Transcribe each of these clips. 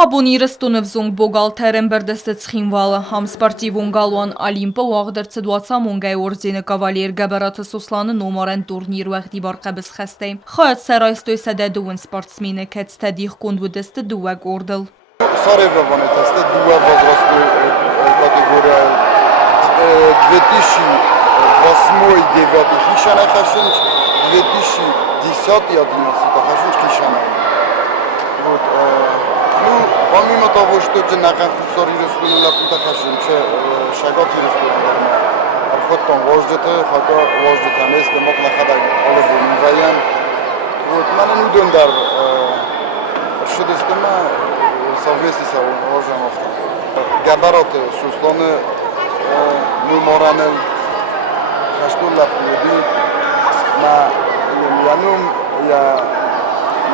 Հաբունիրստունը վզունգ բոգալթերեն բրդստեց խինվալը, համ սպարտիվուն գալուան Ալիմպը ու աղդրցը դուացամ ունգայ օրձինը կավալիեր գաբարատը սոսլանը նոմարեն տուրնիր ուեղդի բարկաբս խստեյ։ Խայත් սերայստոյ սադեդուын սպարտսմինը կեց տադիխ կունդվուդստը դուակ օրդլ։ Сараево это два возрастной категория 2008-2009 хишана хашинч 2010-2011 хашинч хишана. Вот, ну, помимо того, что это на конкурсе рисуют на хашинче шагат рисуют, архотон вождете, хотя вождете место мог на хадай, але бунваян. Вот, мене не дондар. Что достойно совместно с уважаемым автором. Габараты сусланы, нумораны, хашкула пьеди, на янум я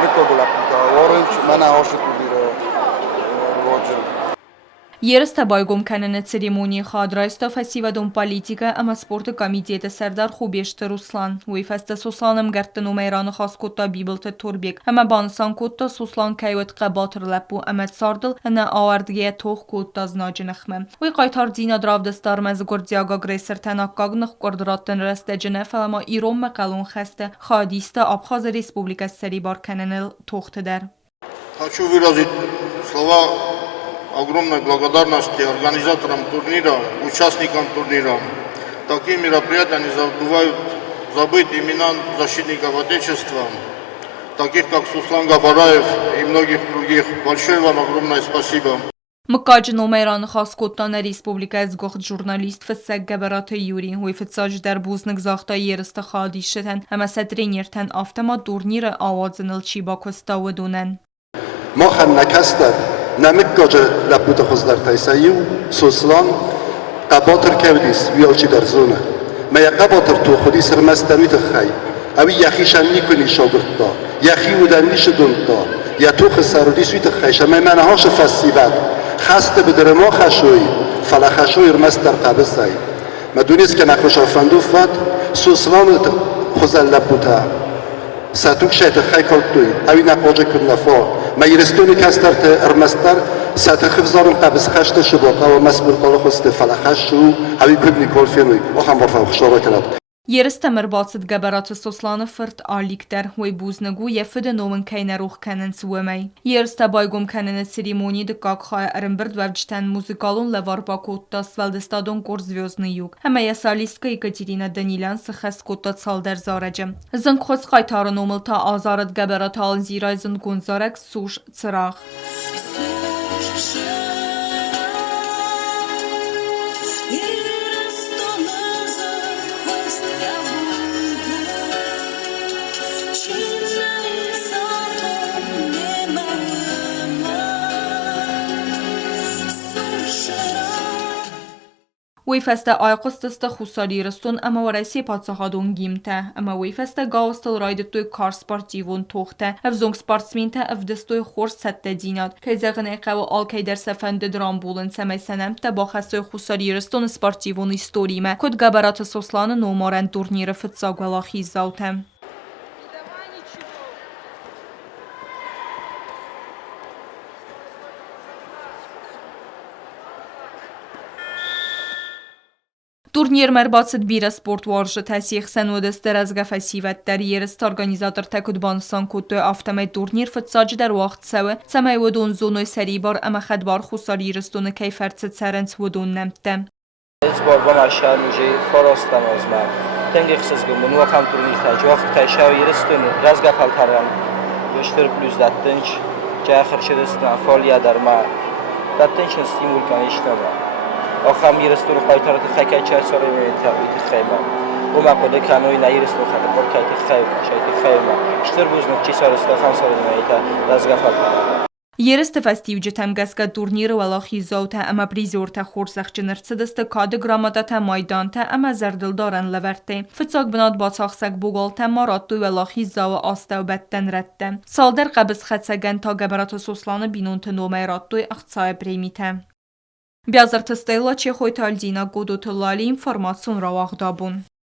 никогда не оранж, мене ошит убира роджер. Երստը բայգում կանենը церемонии խադրայստով հեսիվադում պալիտիկը ամա սպորտը կամիտետը սերդար խուբեշտը Ռուսլան։ Ուիֆեստը սուսլանım գերտնում էյրանը խասկոտա բիբլտը թորբեք։ Ամա բանսան կոտտը սուսլան կայոտ qəbatır լապու ամետ սարդլ հնա ավարդգեյ թող կոտտա զնաջնխմը։ Ուի qaytar դինա դրավդստար մեզ գորդյագա գրեսր թանակագնխ կորդրատն ռեստեջնը ֆալամա իրոմ մակալուն խեստը խադիստը Абхазия Республика сերի բարքանենել թողթը դեր։ Хочу выразить слова огромной благодарности организаторам турнира, участникам турнира. Такие мероприятия не забывают забыть имена защитников Отечества, таких как Суслан Габараев и многих других. Большое вам огромное спасибо. Մկաջնոմ էրանը խասկոտտան Республիկայից գողտ ժուրնալիստ ֆսակ գաբարատը յուրի, հույ ֆծաջ դար բուզնկ զաղտա երստը խադիշտեն, համասետրին երթեն ավտոմատ տուրնիրը ավազնլ չի բակոստավը դունեն։ Մոխան նակաստար نمکج لپوت خزدار تایسایو سوسلان قباتر کودیس ویالچی در زونه ما قباتر تو خودی سرمستمی تخی اوی یخیشن نیکنی شاگرد دا یخی ودنیش دوند دا یا تو خسارودی سوی تخیش ما منه هاش فسیبت خسته بدر ما خشوی فلا خشوی رمست در قبضای ما دونیست که نخوش آفندو فت سوسلان خزل لپوتا ساتوک شایت خی کلتوی اوی نقاجه کن نفا ما يرستوني كاسترت ارمستر ساتخف زارم قبض خشت شباقه و مسمور قال خوسته فلخش شو هاوی کد نیکول فینوی آخام برفا خشارا کند Երստը մրբացդ գաբարատը սոսլանը ֆրտ ալիկտեր հույ բուզնգու եֆդը նոմն կայնարուխ կանենց ուեմայ։ Երստը բայգում կանենը церемонии դկակ խայ արմբրդ վավջտան մուզիկալուն լավարբակոտտա սվալդստադոն կորզվյոզնի յուկ։ Համայա սալիստկա Եկատերինա Դանիլյան սխես կոտտացալ դեր զարաջը։ Զնքոց խայթարը նոմլ թա ազարդ գաբարատալ զիրայզն գունզարակ սուշ ծրաղ։ Ուիֆեստը այқոստստը խուսարի ռստուն ամա վարայսի պացախադուն գիմտը, ամա ուիֆեստը գաուստլ ռայդտույ կար սպարտիվուն թողտը, ավզոնք սպարտսմինտը ավդստույ խորս սատտը դինատ, կեզեղն էqավը ալքայդեր սəfəndə դրամբուլն սəməyսənəm տə բախասոյ խուսարի ռստուն սպարտիվուն իստորիմə, կոդ գաբարատը սոսլանը նոմարən տուրնիրը ֆծագվալախի զավթը։ Турнир мэрбацэд бира спорт варжы тәсих сәнуэдэс дәрәзгә фәсивәттәр еріст организатор тәкуд бансан куты автомат турнир фытсаджы дәр вақт сәві цәмәй вәдун зоной сәри бар әмә қәд бар хусар ерістуны кәйфәртсі цәрәнс вәдун нәмтті. Ez barban aşağı müziği forostan ozmak. Tengi xsizgim bunu vakam turnir təcü vaqt kayşav yeristunu razga faltaran. Göştür plus dattınç cəxir şiristuna folya darma. Dattınçın stimul kan işləmə. آخام یرستون خایتارت خیلی چهار سالی می‌تابید خیمه. او مقدار کنوی نیرستون خاطر بر کایت خیمه شاید خیمه. شتر بوزنک چی سال است خام سالی می‌تا رزگفت کنه. Երստը ֆեստիվջը թեմգասկա տուրնիրը վալախի զոթը ամա պրիզորտը խորսախ ճնրցդստը կադը գրամատա մայդանտը ամա զարդլդարան լվերտե ֆծակ բնատ բացախսակ բուգալտը մարատու վալախի զավը աստավ բеттեն ռետտը սալդեր qəbız խեցագən تا գաբարատը սոսլանը բինոնտը նոմայրատու աղցայ պրեմիտը Բյազարտը ստելա չեխոյթ ալդինա գոդոթը լալի ինվորմացիոն ռավաղդաբուն